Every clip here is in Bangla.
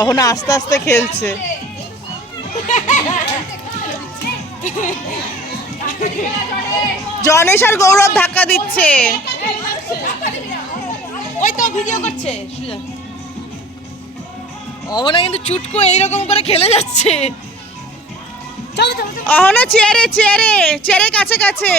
অহনা আস্তে আস্তে খেলছে। জনেশ আর গৌরব ধাক্কা দিচ্ছে। ওই তো ভিডিও করছে। অহনা কিন্তু চুটকো এইরকম করে খেলে যাচ্ছে। চলো। অহনা চেয়ারে চেয়ারে চেয়ারের কাছে কাছে।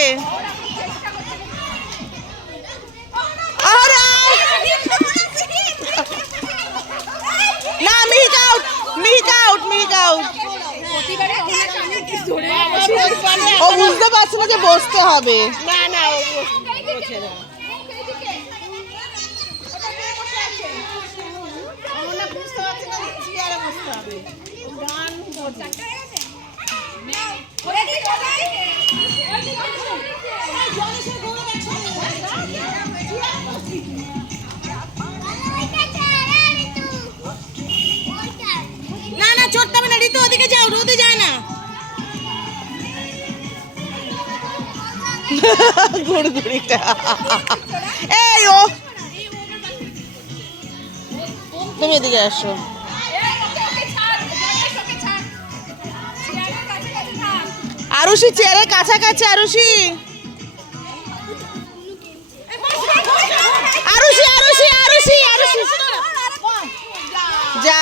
না বসতে হবে। না না ও বসে না। না চড়তে হবে না। ঋতু ওদিকে যাও রোদে যায় গুড়গুড়িটা। এই ও। তুমি এদিকে আসো। আরুষি, চেয়ারের কাছাকাছি, আরুষি। আরুষি আরুষি আরুষি আরুষি। যা।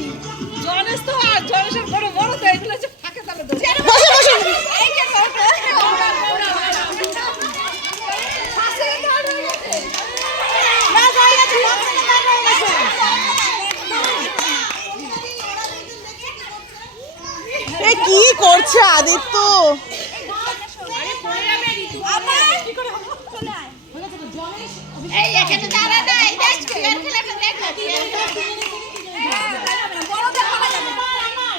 কি করছে আদিত্য? এই এখানে দাঁড়া দেখ।